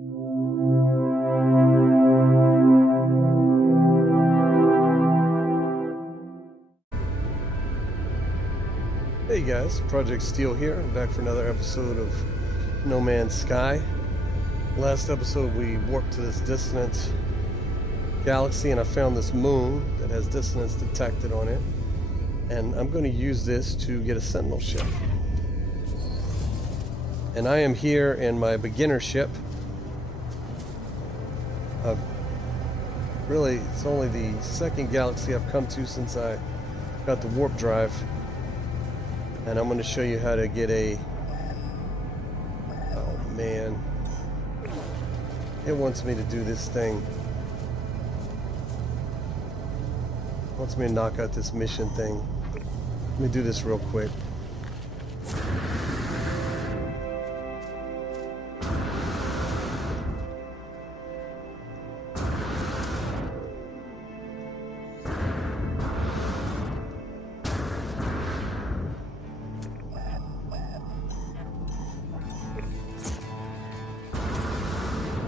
Hey guys, Project Steel here. I'm back for another episode of No Man's Sky. Last episode we warped to this dissonant galaxy and I found this moon that has dissonance detected on it. And I'm going to use this to get a Sentinel ship. And I am here in my beginner ship. Really, it's only the second galaxy I've come to since I got the warp drive. And I'm going to show you how to get a... Oh man. It wants me to do this thing. It wants me to knock out this mission thing. Let me do this real quick.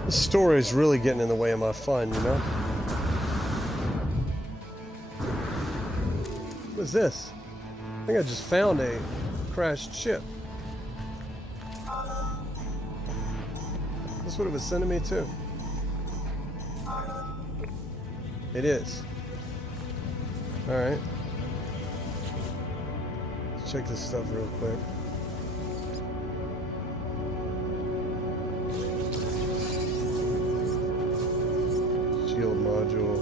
The story is really getting in the way of my fun, you know? What is this? I think I just found a crashed ship. Is this what it was sending me to? It is. Alright. Let's check this stuff real quick. Shield module.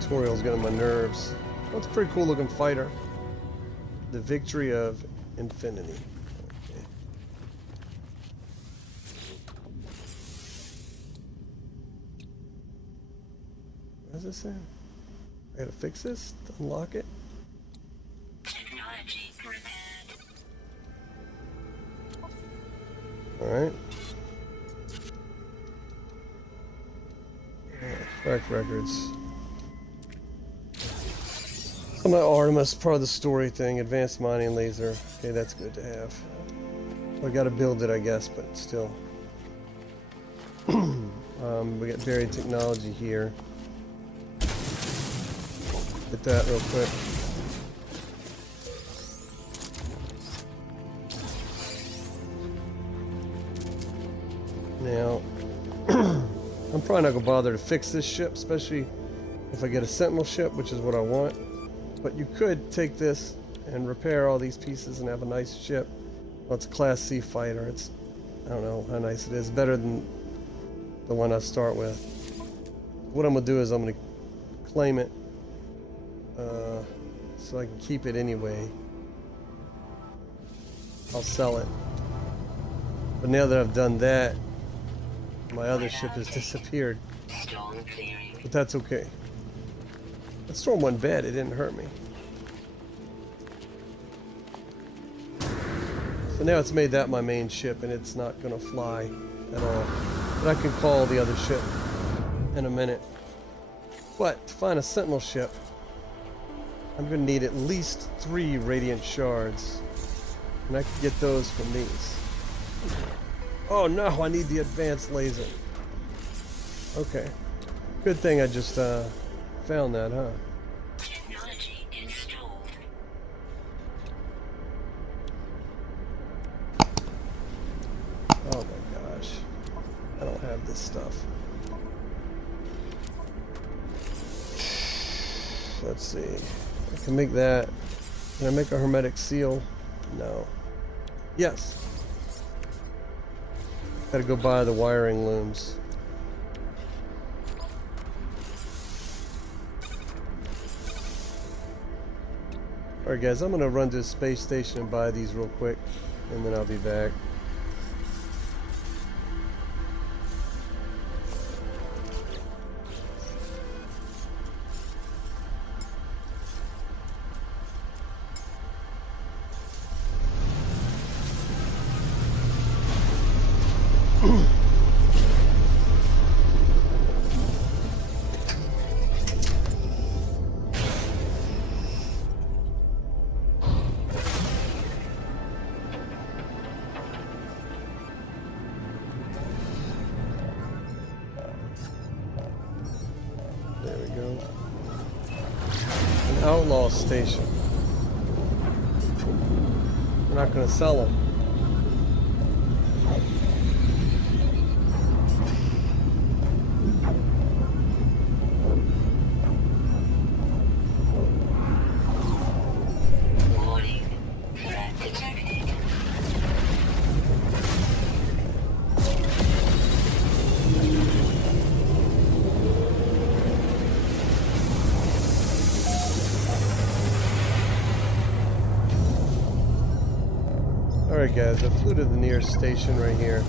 Tutorial's getting my nerves. That's a pretty cool looking fighter. The Victory of Infinity. Okay. What does this say? I gotta fix this to unlock it. Technology prepared. Alright. Track records. I'm at Artemis, part of the story thing. Advanced mining laser. Okay, that's good to have. I gotta build it, I guess, but still. We got buried technology here. Get that real quick. Now, I'm probably not gonna bother to fix this ship, especially if I get a Sentinel ship, which is what I want. But you could take this and repair all these pieces and have a nice ship. Well, it's a Class C fighter. It's, I don't know how nice it is. Better than the one I start with. What I'm gonna do is I'm gonna claim it so I can keep it anyway. I'll sell it. But now that I've done that, my other ship has disappeared. But that's okay. That storm wasn't bad, it didn't hurt me. So now it's made that my main ship and it's not gonna fly at all. But I can call the other ship in a minute. But to find a Sentinel ship, I'm gonna need at least 3 radiant shards. And I can get those from these. Oh no, I need the advanced laser. Okay. Good thing I just found that, huh? Technology installed. Oh my gosh. I don't have this stuff. Let's see. I can make that. Can I make a hermetic seal? No. Yes. Gotta go buy the wiring looms. Alright guys, I'm gonna run to the space station and buy these real quick, and then I'll be back. There we go. An outlaw station. We're not going to sell them. Warning. Threat detected. Alright guys, I flew to the nearest station right here.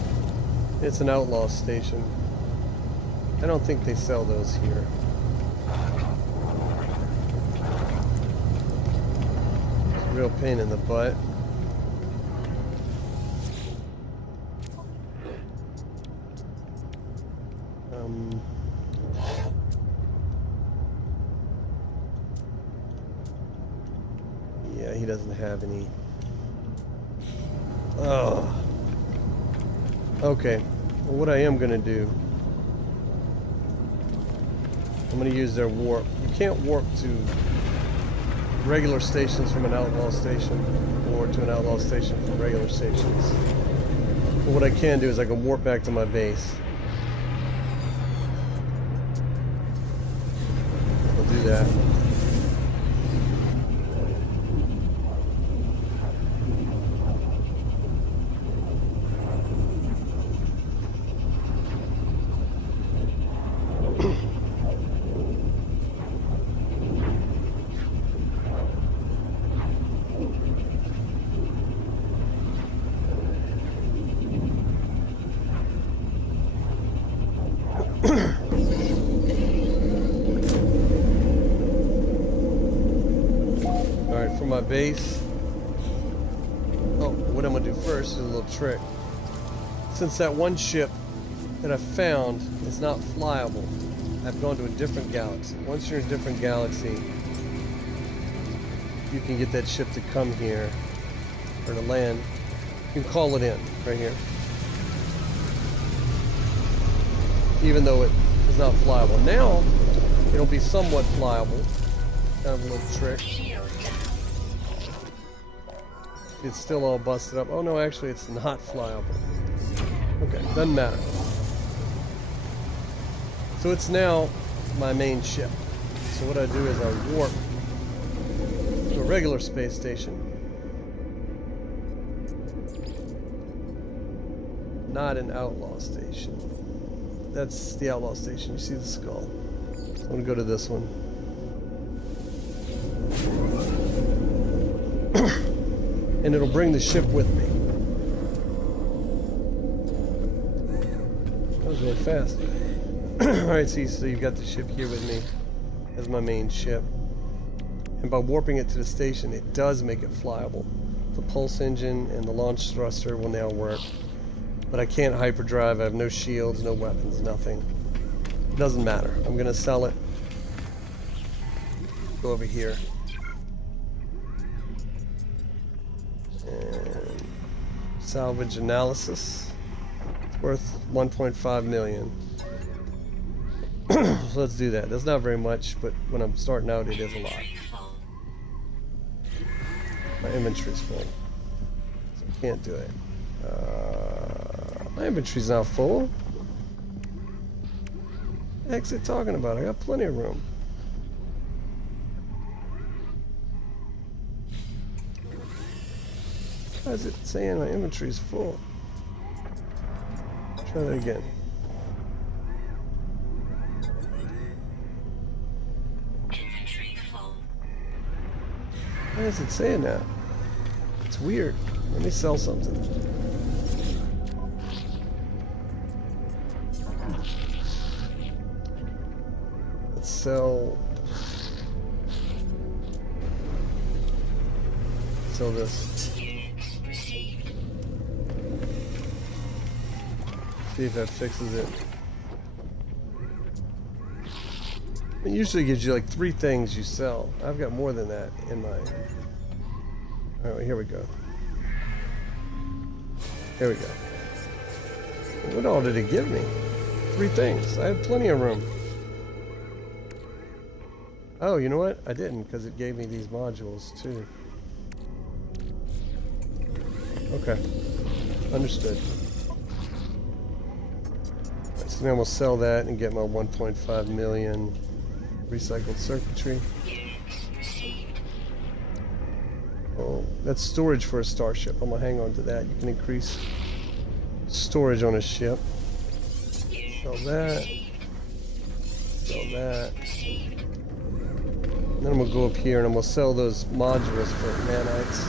It's an outlaw station. I don't think they sell those here. It's a real pain in the butt. Yeah, he doesn't have any. Oh. Okay. Well, what I am going to do, I'm going to use their warp. You can't warp to regular stations from an outlaw station or to an outlaw station from regular stations. But what I can do is I can warp back to my base. I'll do that. Alright, for my base. Oh, what I'm gonna do first is a little trick. Since that one ship that I found is not flyable, I've gone to a different galaxy. Once you're in a different galaxy, you can get that ship to come here, or to land. You can call it in, right here. Even though it is not flyable. Now, it'll be somewhat flyable. Kind of a little trick. It's still all busted up. Oh no, actually it's not flyable. Okay, doesn't matter. So it's now my main ship. So what I do is I warp to a regular space station. Not an outlaw station. That's the outlaw station. You see the skull. I'm gonna go to this one. And it'll bring the ship with me. That was really fast. Alright, so you've got the ship here with me as my main ship. And by warping it to the station, it does make it flyable. The pulse engine and the launch thruster will now work. But I can't hyperdrive. I have no shields, no weapons, nothing. It doesn't matter. I'm gonna sell it. Go over here. And salvage analysis. It's worth 1.5 million. So let's do that. That's not very much, but when I'm starting out, it is a lot. My inventory's full, so I can't do it. My inventory's not full. What the heck's it talking about? I got plenty of room. Why is it saying my inventory's full? Try that again. Inventory full. Why is it saying that? It's weird. Let me sell something. Let's sell this. Units received. See if that fixes it. It usually gives you like 3 things you sell. I've got more than that in my... Alright, here we go. Here we go. What all did it give me? 3 things. I had plenty of room. Oh, you know what? I didn't, because it gave me these modules too. Okay. Understood. Right, so now we'll sell that and get my 1.5 million recycled circuitry. Oh, that's storage for a starship. I'm gonna hang on to that. You can increase storage on a ship. Sell that. Sell that. And then I'm gonna go up here and I'm gonna sell those modules for nanites.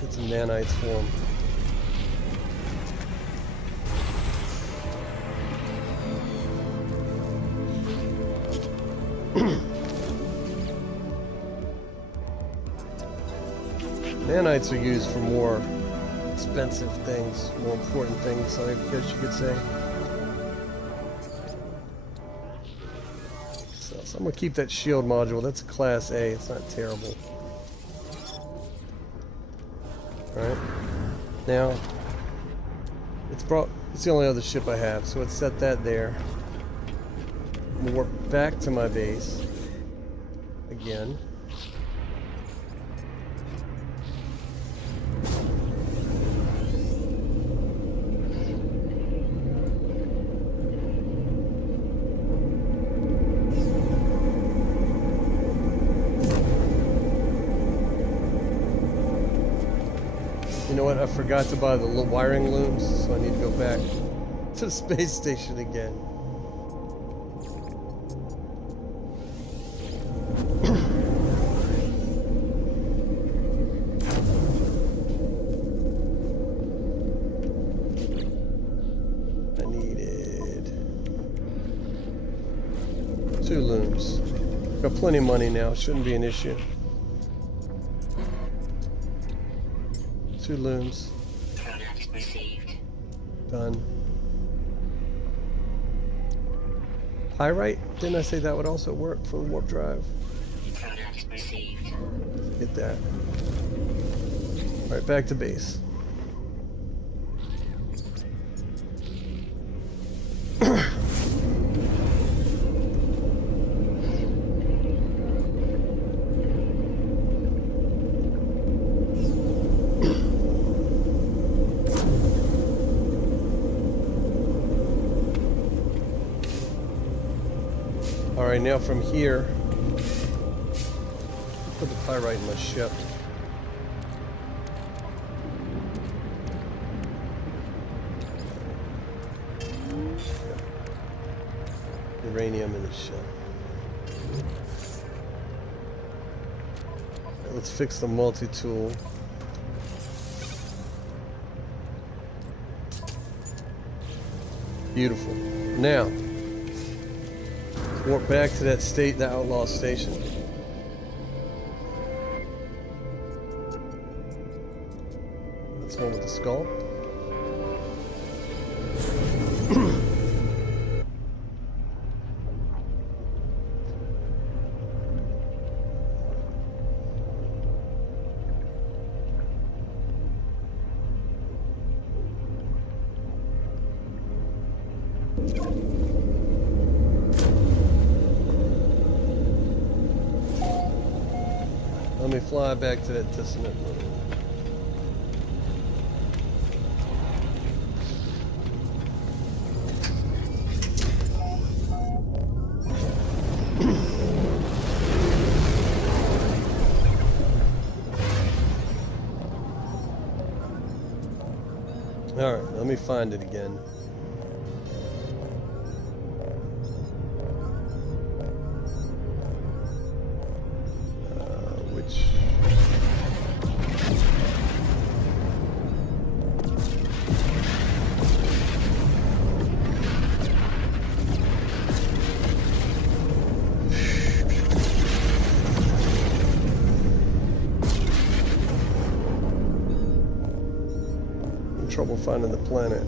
Get some nanites for them. Nanites are used for more expensive things, more important things, I guess you could say. So I'm gonna keep that shield module. That's a class A. It's not terrible. All right. Now it's the only other ship I have, so let's set that there. I'm gonna warp back to my base again. You know what? I forgot to buy the wiring looms, so I need to go back to the space station again. I needed 2 looms. Got plenty of money now, shouldn't be an issue. 2 looms. Product received. Done. Pyrite? Didn't I say that would also work for the warp drive? Product received. Get that. Alright, back to base. Alright, now from here, put the pyrite in my ship. Uranium in the ship. Right, let's fix the multi-tool. Beautiful. Now, warp back to that state, the outlaw station. That's one with the skull. Let me fly back to that dissonant moon. Alright, let me find it again. trouble finding the planet.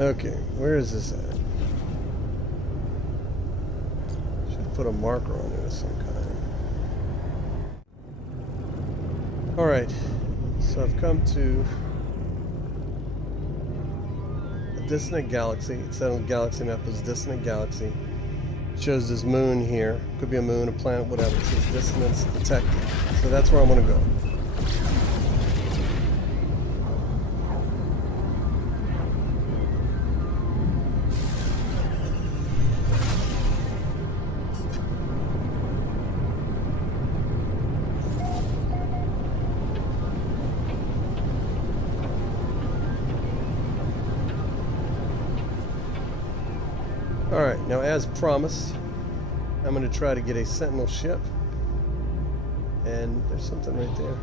Okay, where is this at? Should put a marker on it of some kind. Alright, so I've come to a dissonant galaxy. It said on the galaxy map it was dissonant galaxy. It shows this moon here. Could be a moon, a planet, whatever. It says dissonance detected. So that's where I'm going to go. Alright, now as promised, I'm going to try to get a Sentinel ship. And there's something right there.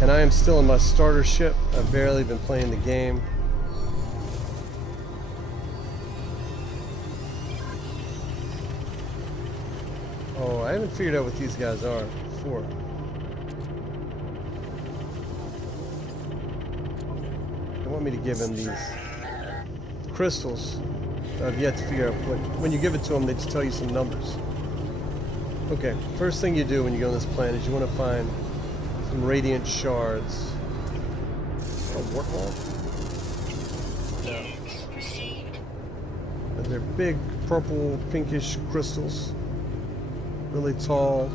And I am still in my starter ship. I've barely been playing the game. Oh, I haven't figured out what these guys are before. They want me to give him these crystals. I've yet to figure out what. When you give it to them, they just tell you some numbers. Okay, first thing you do when you go on this planet is you want to find some radiant shards. A warthog? And they're big, purple, pinkish crystals. Really tall.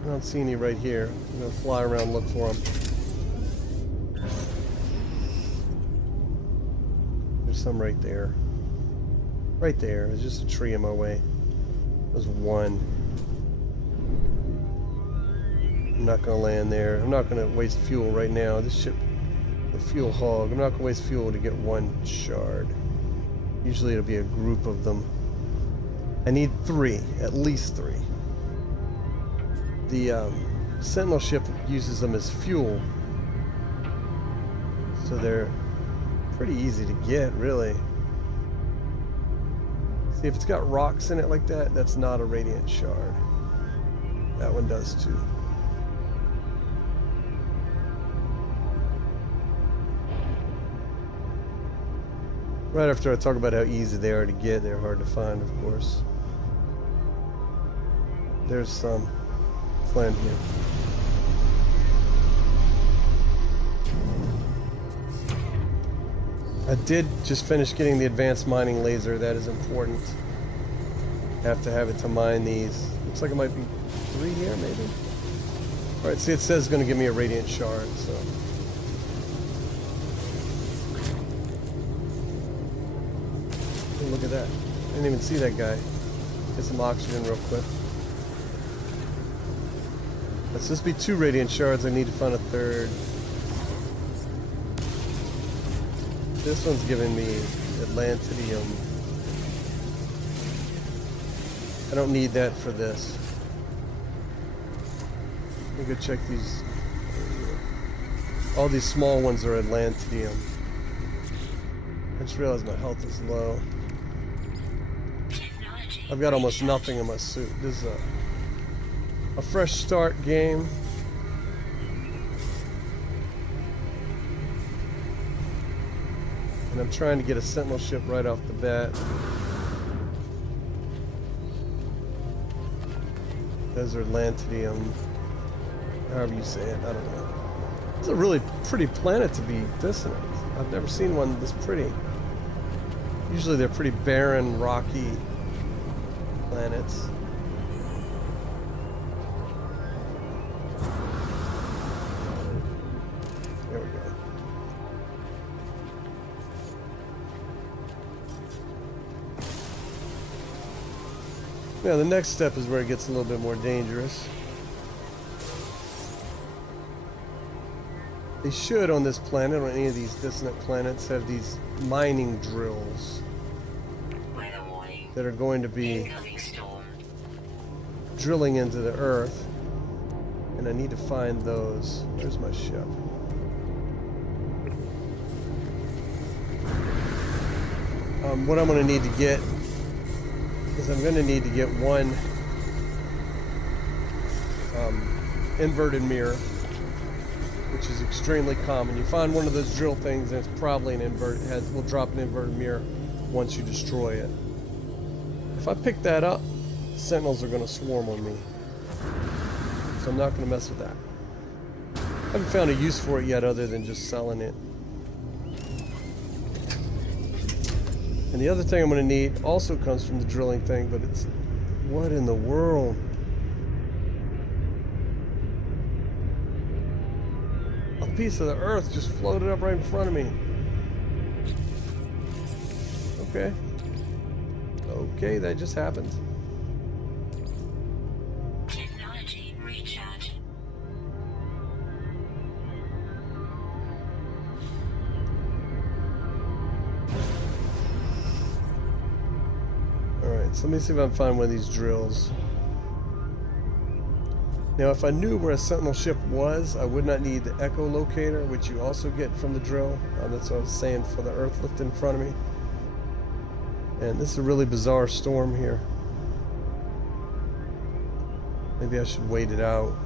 I don't see any right here. I'm gonna fly around and look for them. There's some right there. Right there. There's just a tree in my way. There's one. I'm not gonna land there. I'm not gonna waste fuel right now. This ship, the fuel hog. I'm not gonna waste fuel to get one shard. Usually it'll be a group of them. I need 3, at least 3. The Sentinel ship uses them as fuel, so they're pretty easy to get, really. See, if it's got rocks in it like that, that's not a radiant shard. That one does too. Right after I talk about how easy they are to get, they're hard to find, of course. There's some planned here. I did just finish getting the advanced mining laser. That is important. Have to have it to mine these. Looks like it might be 3 here, maybe. All right, see, it says it's going to give me a radiant shard, so. Oh, look at that. I didn't even see that guy. Get some oxygen real quick. Let's just be 2 radiant shards. I need to find a 3rd. This one's giving me Atlantidium. I don't need that for this. Let me go check these. All these small ones are Atlantidium. I just realized my health is low. I've got almost nothing in my suit. This is a fresh start game. And I'm trying to get a Sentinel ship right off the bat. Desert Atlantidium, however you say it, I don't know. It's a really pretty planet to be dissonant. I've never seen one this pretty. Usually they're pretty barren, rocky planets. There we go. Now the next step is where it gets a little bit more dangerous. They should, on this planet, on any of these dissonant planets, have these mining drills. Weather warning. that are going to be Incoming storm. drilling into the earth. And I need to find those. Where's my ship? What I'm going to need to get is I'm going to need to get one inverted mirror, which is extremely common. You find one of those drill things and it's probably an invert. Will drop an inverted mirror once you destroy it. If I pick that up, Sentinels are going to swarm on me. So I'm not going to mess with that. I haven't found a use for it yet other than just selling it. And the other thing I'm going to need also comes from the drilling thing, but it's... what in the world? A piece of the earth just floated up right in front of me. Okay. Okay, that just happened. Technology recharge. Alright, so let me see if I can find one of these drills. Now, if I knew where a Sentinel ship was, I would not need the echolocator, which you also get from the drill. That's what I was saying for the earth lift in front of me. And this is a really bizarre storm here. Maybe I should wait it out.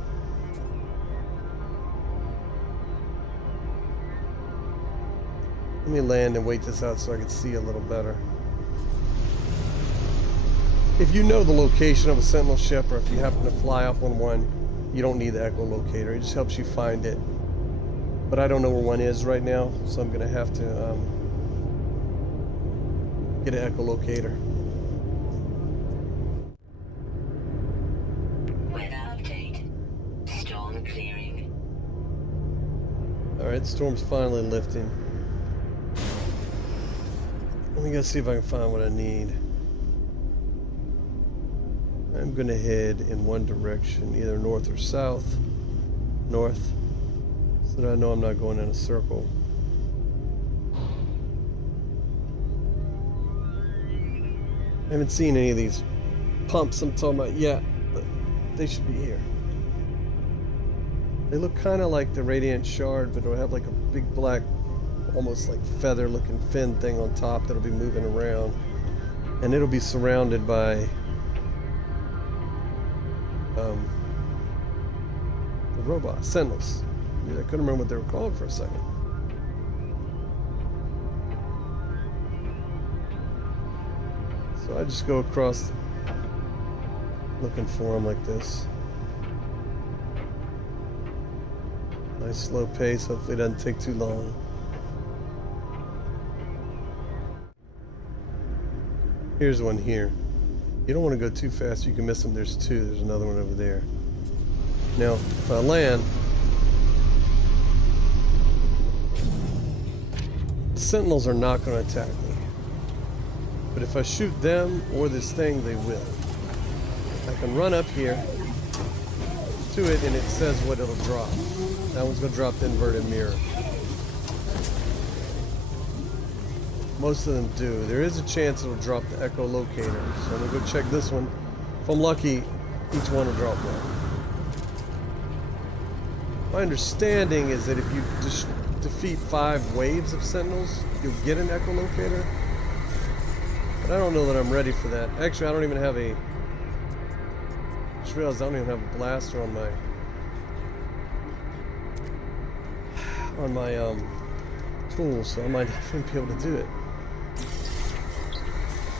Let me land and wait this out so I can see a little better. If you know the location of a Sentinel ship, or if you happen to fly up on one, you don't need the echolocator. It just helps you find it. But I don't know where one is right now, so I'm going to have to get an echolocator. Weather update. Storm clearing. Alright, the storm's finally lifting. Let me go see if I can find what I need. I'm going to head in one direction, either north or south. North, so that I know I'm not going in a circle. I haven't seen any of these pumps I'm talking about yet, but they should be here. They look kind of like the Radiant Shard, but it'll have like a big black, almost like feather looking fin thing on top that'll be moving around. And it'll be surrounded by the robots, Sentinels. I couldn't remember what they were called for a second. So I just go across looking for them like this. Nice slow pace, hopefully it doesn't take too long. Here's one here. You don't want to go too fast, you can miss them. There's two, there's another one over there. Now, if I land, the Sentinels are not going to attack me. But if I shoot them or this thing, they will. I can run up here to it and it says what it'll drop. That one's going to drop the inverted mirror. Most of them do. There is a chance it'll drop the echolocator. So I'm going to go check this one. If I'm lucky, each one will drop one. My understanding is that if you defeat 5 waves of Sentinels, you'll get an echolocator. But I don't know that I'm ready for that. Actually, I don't even have a... I just realized I don't even have a blaster on my tool, so I might not even be able to do it.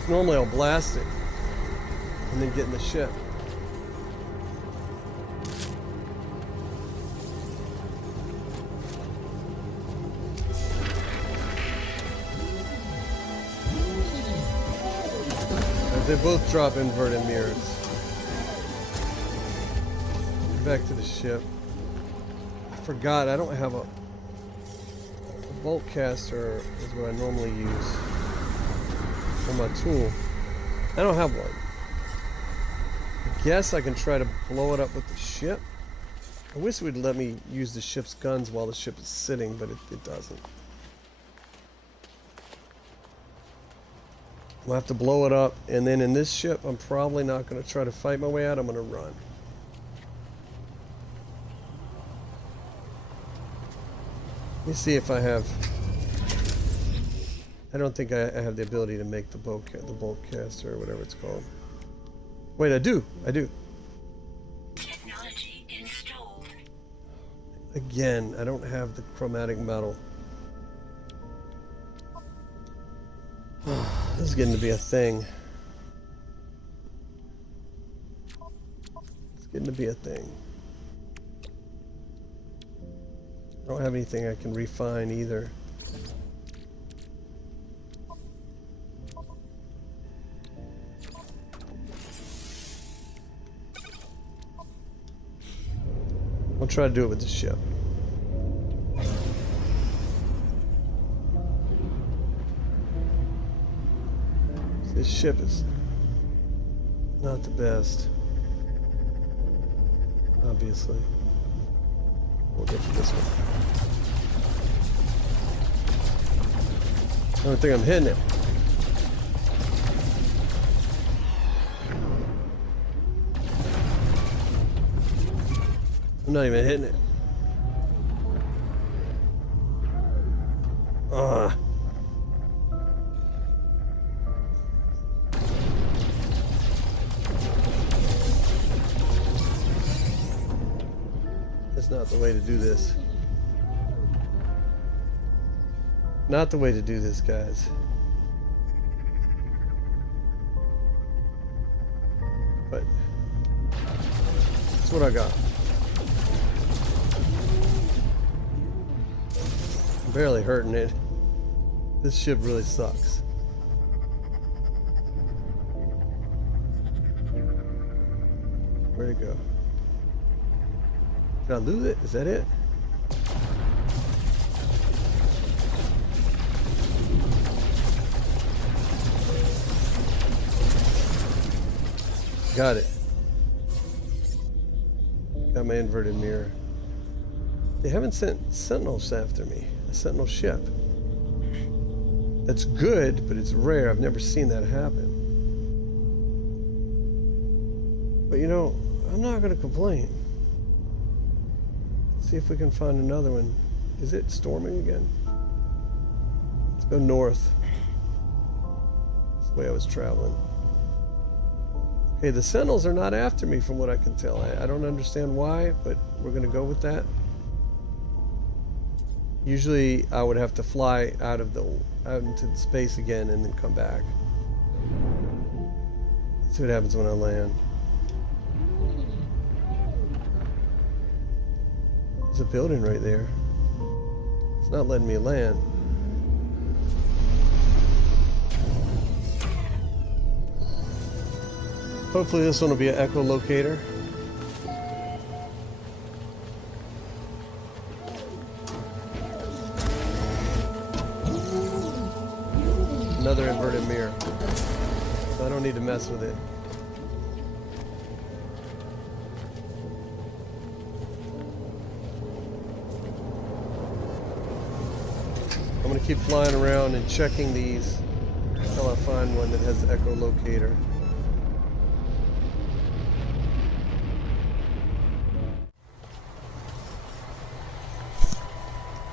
Normally I'll blast it and then get in the ship. They both drop inverted mirrors. Back to the ship. I forgot I don't have a bolt caster is what I normally use for my tool. I don't have one. I guess I can try to blow it up with the ship. I wish it would let me use the ship's guns while the ship is sitting, but it doesn't. I'll have to blow it up, and then in this ship, I'm probably not going to try to fight my way out. I'm going to run. Let me see if I have... I don't think I have the ability to make the bolt caster or whatever it's called. Wait, I do. I do. Technology installed. Again, I don't have the chromatic metal. This is getting to be a thing. It's getting to be a thing. I don't have anything I can refine either. I'll try to do it with the ship. This ship is not the best, obviously. We'll get to this one. I don't think I'm hitting it. I'm not even hitting it. Ugh. That's not the way to do this. Not the way to do this, guys. But that's what I got. I'm barely hurting it. This ship really sucks. Where'd it go? Did I lose it? Is that it? Got it. Got my inverted mirror. They haven't sent Sentinels after me. A Sentinel ship. That's good, but it's rare. I've never seen that happen. But you know, I'm not going to complain. Let's see if we can find another one. Is it storming again? Let's go north. That's the way I was traveling. Okay, the Sentinels are not after me from what I can tell. I don't understand why, but we're going to go with that. Usually I would have to fly out into the space again and then come back. Let's see what happens when I land. There's a building right there. It's not letting me land. Hopefully this one will be an echolocator. Another inverted mirror. So I don't need to mess with it. I'm going to keep flying around and checking these until I find one that has echolocator.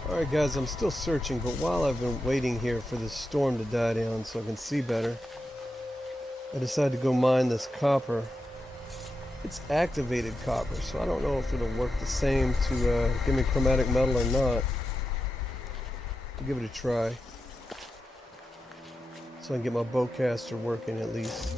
Alright guys, I'm still searching, but while I've been waiting here for this storm to die down so I can see better, I decided to go mine this copper. It's activated copper, so I don't know if it'll work the same to give me chromatic metal or not. I'll give it a try. So I can get my bowcaster working at least.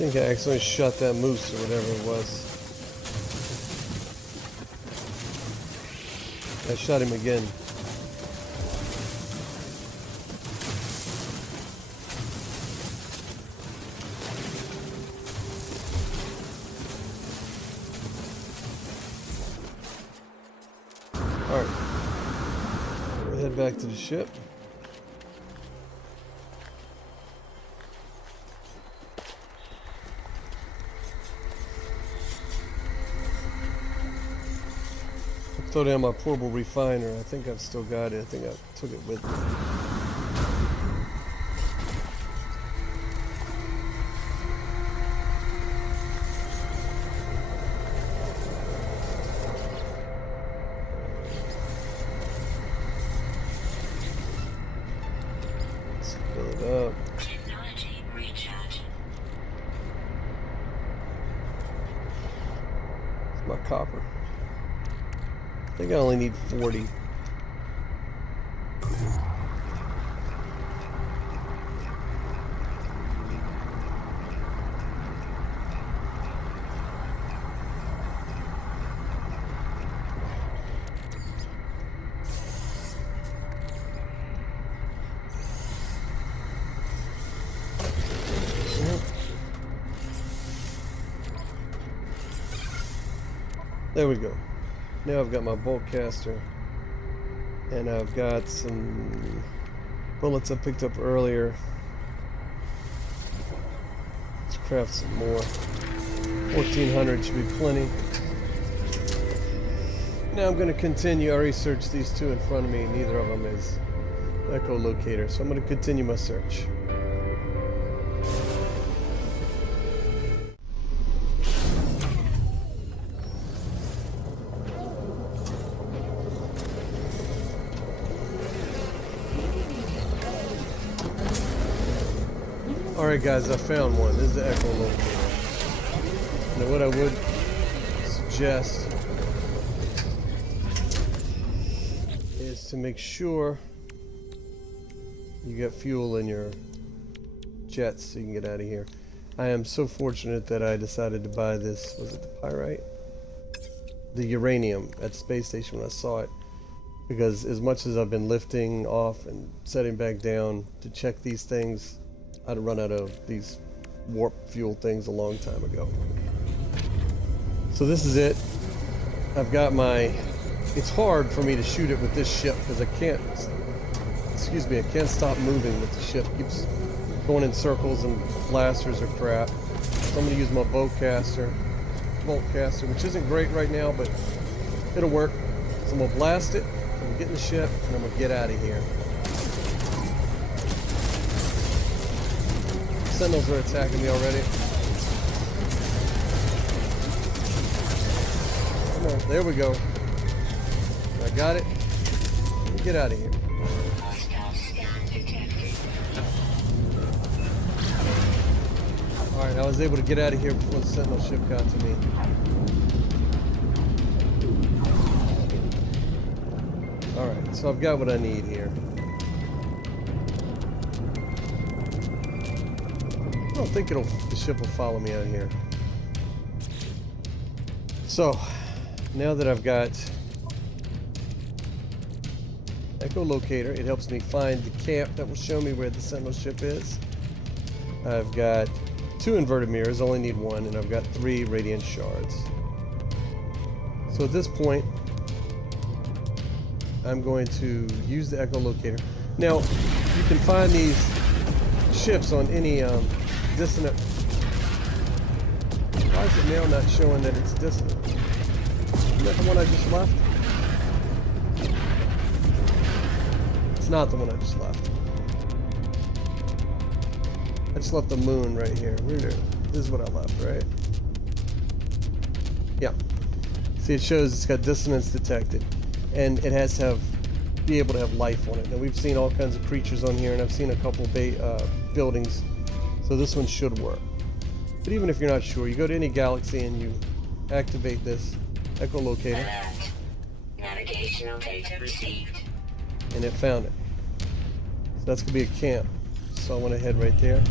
think I accidentally shot that moose or whatever it was. I shot him again. Alright. We'll head back to the ship. Throw down my portable refiner. I think I've still got it. I think I took it with me. Let's fill it up. Technology recharge. It's my copper. I think I only need 40. There we go. Now I've got my bolt caster, and I've got some bullets I picked up earlier. Let's craft some more. 1400 should be plenty. Now I'm going to continue. I researched these two in front of me. Neither of them is echolocator, so I'm going to continue my search. Alright guys, I found one. This is the echolocator. Now what I would suggest is to make sure you get fuel in your jets so you can get out of here. I am so fortunate that I decided to buy this, was it the pyrite? The uranium at the space station when I saw it. Because as much as I've been lifting off and setting back down to check these things, I'd run out of these warp fuel things a long time ago. So this is it. I've got my... It's hard for me to shoot it with this ship because I can't... Excuse me, I can't stop moving with the ship. It keeps going in circles and blasters are crap. So I'm going to use my bolt caster, which isn't great right now, but it'll work. So I'm going to blast it, I'm going to get in the ship, and I'm going to get out of here. Sentinels are attacking me already. Come on, there we go. I got it. Let me get out of here. Alright, I was able to get out of here before the Sentinel ship got to me. Alright, so I've got what I need here. I don't think the ship will follow me out here. So, now that I've got echolocator, it helps me find the camp that will show me where the Sentinel ship is. I've got 2 inverted mirrors, only need 1, and I've got 3 radiant shards. So at this point, I'm going to use the echolocator. Now, you can find these ships on any dissonant. Why is it now not showing that it's dissonant? Isn't that the one I just left? It's not the one I just left. I just left the moon right here. This is what I left, right? Yeah. See, it shows it's got dissonance detected, and it has to be able to have life on it. Now we've seen all kinds of creatures on here, and I've seen a couple buildings. So this one should work. But even if you're not sure, you go to any galaxy and you activate this echolocator. Alert. Navigational data received. And it found it. So that's going to be a camp. So I want to head right there.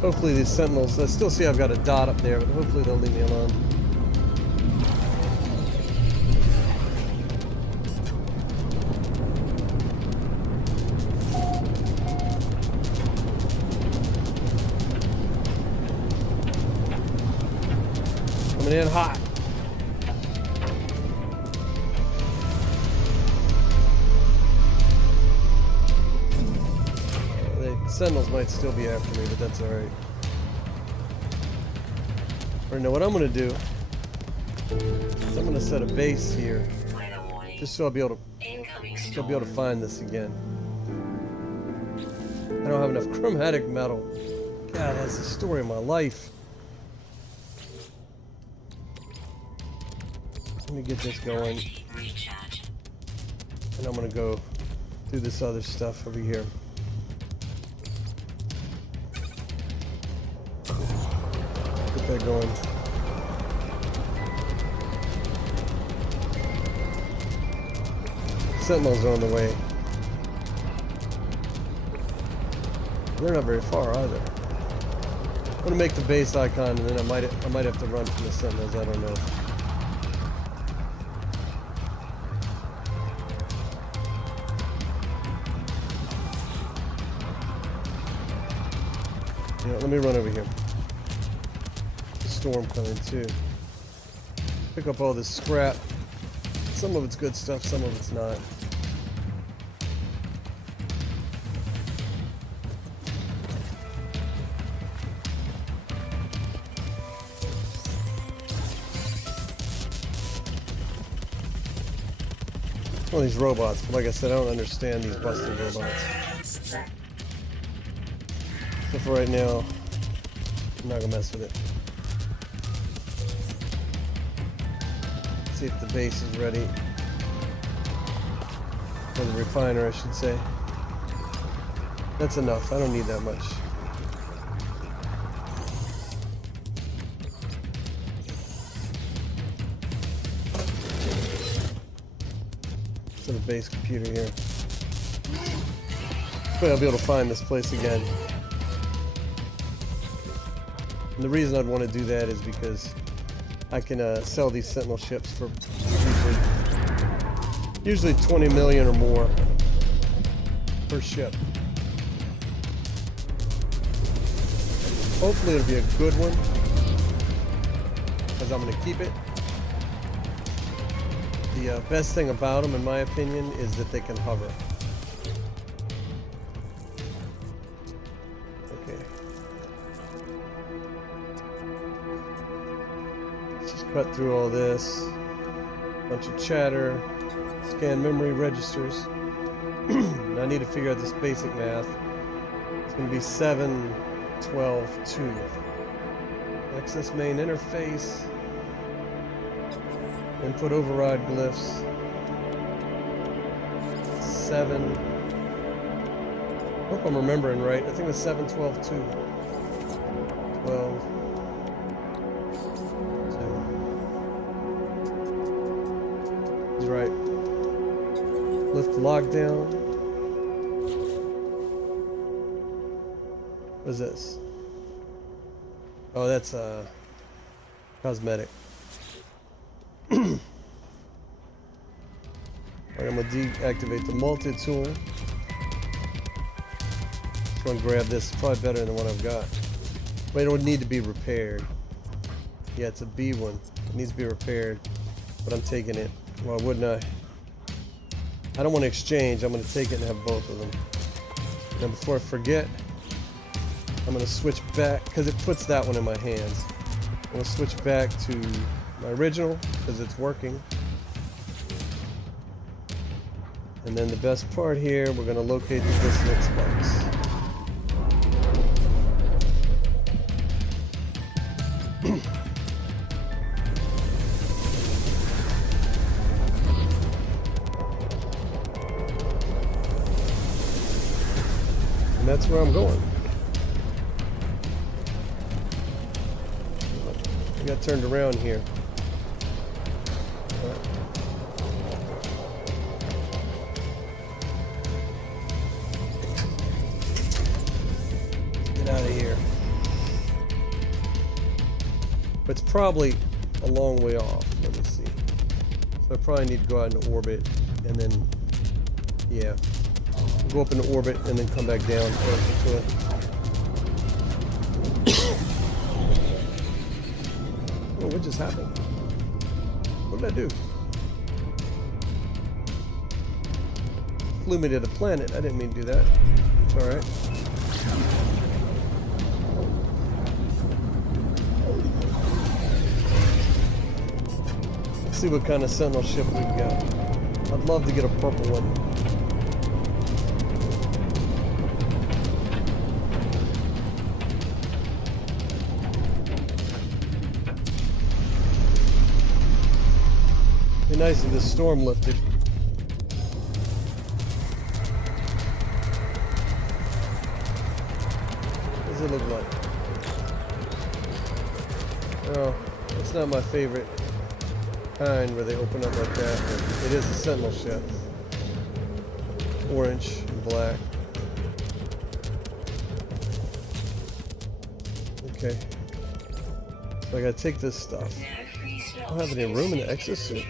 Hopefully these Sentinels, I still see I've got a dot up there, but hopefully they'll leave me alone. Coming in hot. Sentinels might still be after me, but that's alright. Or no, what I'm gonna do is I'm gonna set a base here, just so I'll be able to find this again. I don't have enough chromatic metal. God, that's the story of my life. Let me get this going, and I'm gonna go do this other stuff over here. Get that going. Sentinels are on the way. They're not very far either. I'm gonna make the base icon, and then I might have to run from the Sentinels. I don't know. Yeah, let me run over here. Storm coming too. Pick up all this scrap. Some of it's good stuff, some of it's not. One of these robots, but like I said, I don't understand these busting robots. So for right now, I'm not gonna mess with it. See if the base is ready. Or the refiner, I should say. That's enough. I don't need that much. To the base computer here. Hopefully I'll be able to find this place again. And the reason I'd want to do that is because I can sell these Sentinel ships for usually 20 million or more per ship. Hopefully it'll be a good one, because I'm going to keep it. The best thing about them, in my opinion, is that they can hover. Okay. Let's just cut through all this. Bunch of chatter. Scan memory registers. Now I need to figure out this basic math. It's going to be 7, 12, 2. Access main interface. Input override glyphs. 7. I hope I'm remembering right. I think it's 7, 12, 2. 12. 2. He's right. Lift lockdown. What is this? Oh, that's cosmetic. Alright, I'm gonna deactivate the multi-tool. Just want to grab this. It's probably better than the one I've got. But it would need to be repaired. Yeah, it's a B one. It needs to be repaired. But I'm taking it. Why wouldn't I? I don't want to exchange. I'm going to take it and have both of them. Now before I forget, I'm going to switch back, because it puts that one in my hands. I'm going to switch back to my original, because it's working. And then the best part here, we're going to locate the dissonance box. And that's where I'm going. I got turned around here. Get out of here. But it's probably a long way off. Let me see. So I probably need to go out into orbit and then, yeah, go up into orbit and then come back down to it. Oh, what just happened? What did I do? Flew me to the planet. I didn't mean to do that. It's alright. Let's see what kind of Sentinel ship we've got. I'd love to get a purple one. Be nice if this storm lifted. What does it look like? Oh, it's not my favorite kind where they open up like that, but it is a Sentinel ship. Orange and black. Okay. So I gotta take this stuff. I don't have any room in the exosuit.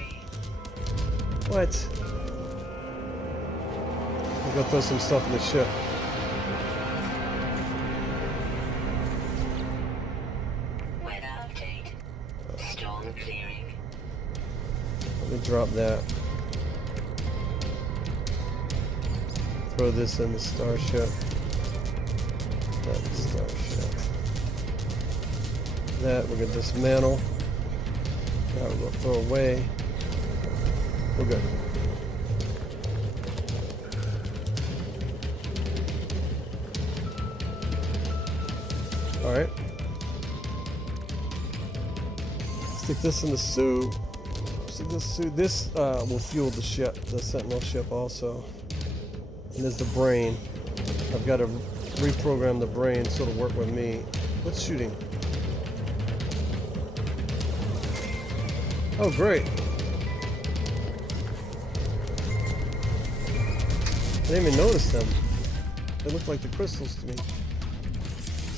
What? I'm gonna throw some stuff in the ship. Weather update. Storm clearing. Let me drop that. Throw this in the starship. That's the starship. That we're gonna dismantle. That we're gonna throw away. We're good. Alright. Stick this in the suit. Stick this suit. This will fuel the ship, the Sentinel ship also. And there's the brain. I've got to reprogram the brain so it'll work with me. What's shooting? Oh, great. I didn't even notice them. They look like the crystals to me.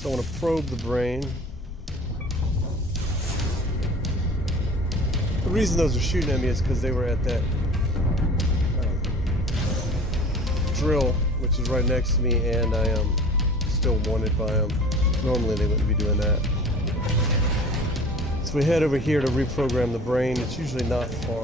So I want to probe the brain. The reason those are shooting at me is because they were at that drill, which is right next to me, and I am still wanted by them. Normally they wouldn't be doing that. So we head over here to reprogram the brain. It's usually not far.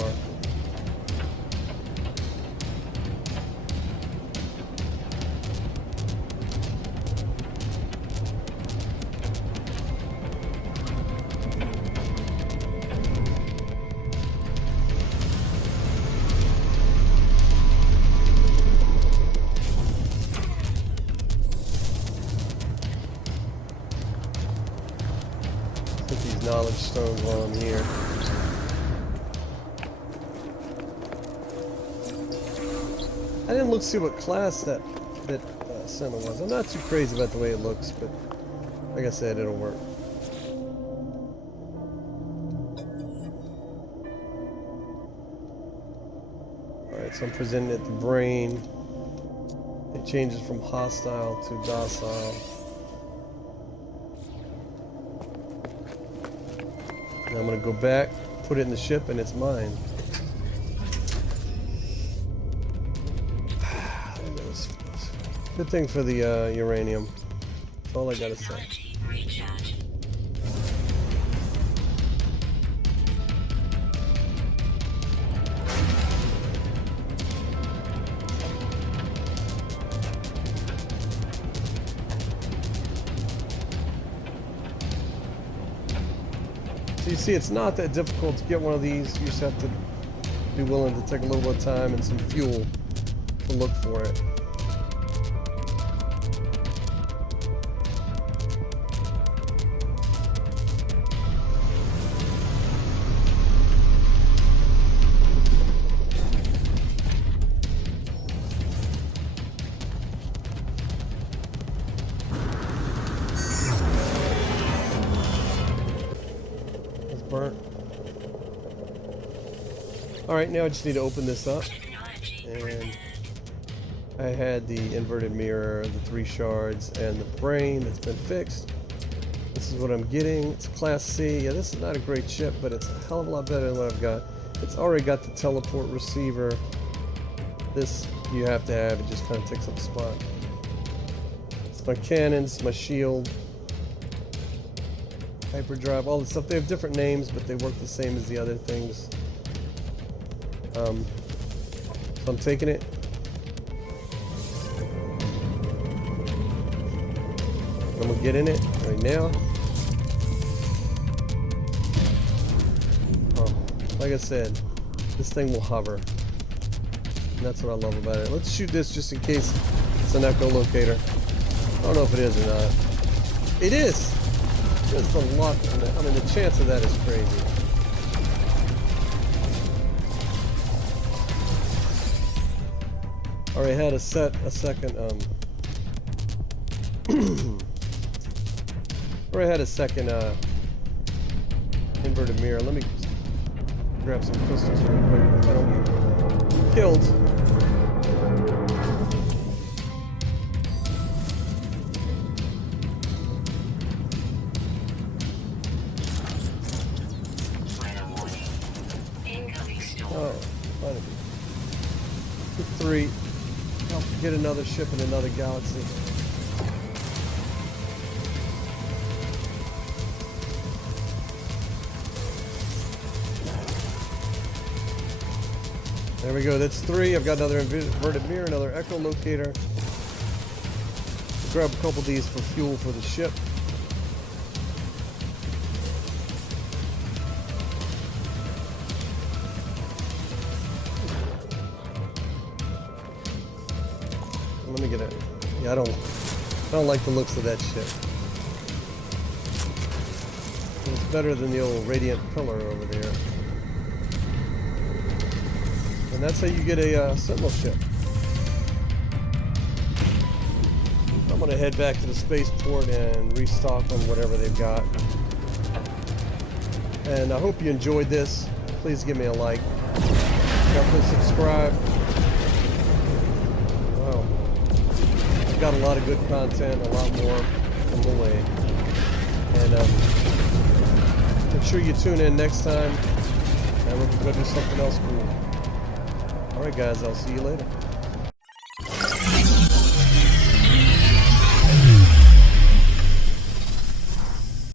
Put these knowledge stones while I'm here. I didn't look to see what class that Sentinel was. I'm not too crazy about the way it looks, but like I said, it'll work. Alright, so I'm presenting it the brain. It changes from hostile to docile. And I'm gonna go back, put it in the ship, and it's mine. Good thing for the uranium. That's all I gotta say. Technology recharge. So you see, it's not that difficult to get one of these. You just have to be willing to take a little bit of time and some fuel to look for it. Burnt. Alright, now I just need to open this up. And I had the inverted mirror, the 3 shards, and the brain that's been fixed. This is what I'm getting. It's Class C. Yeah, this is not a great ship, but it's a hell of a lot better than what I've got. It's already got the teleport receiver. This you have to have. It just kind of takes up a spot. It's my cannons, my shield, hyperdrive, all this stuff. They have different names, but they work the same as the other things. So I'm taking it. I'm gonna get in it right now. Oh, like I said, this thing will hover. And that's what I love about it. Let's shoot this just in case it's an echolocator. I don't know if it is or not. It is! Just the luck on it. I mean, the chance of that is crazy. Already had a second inverted mirror. Let me grab some pistols real quick if I don't get killed. Oh, funny. 3. I'll get another ship in another galaxy. There we go, that's 3. I've got another inverted mirror, another echolocator. Grab a couple of these for fuel for the ship. Let me get it. Yeah, I don't like the looks of that ship. It's better than the old Radiant Pillar over there. And that's how you get a Sentinel ship. I'm gonna head back to the spaceport and restock on whatever they've got. And I hope you enjoyed this. Please give me a like. Definitely subscribe. Wow. I've got a lot of good content, a lot more on the way. And make sure you tune in next time. And we're gonna do something else cool. Alright guys, I'll see you later.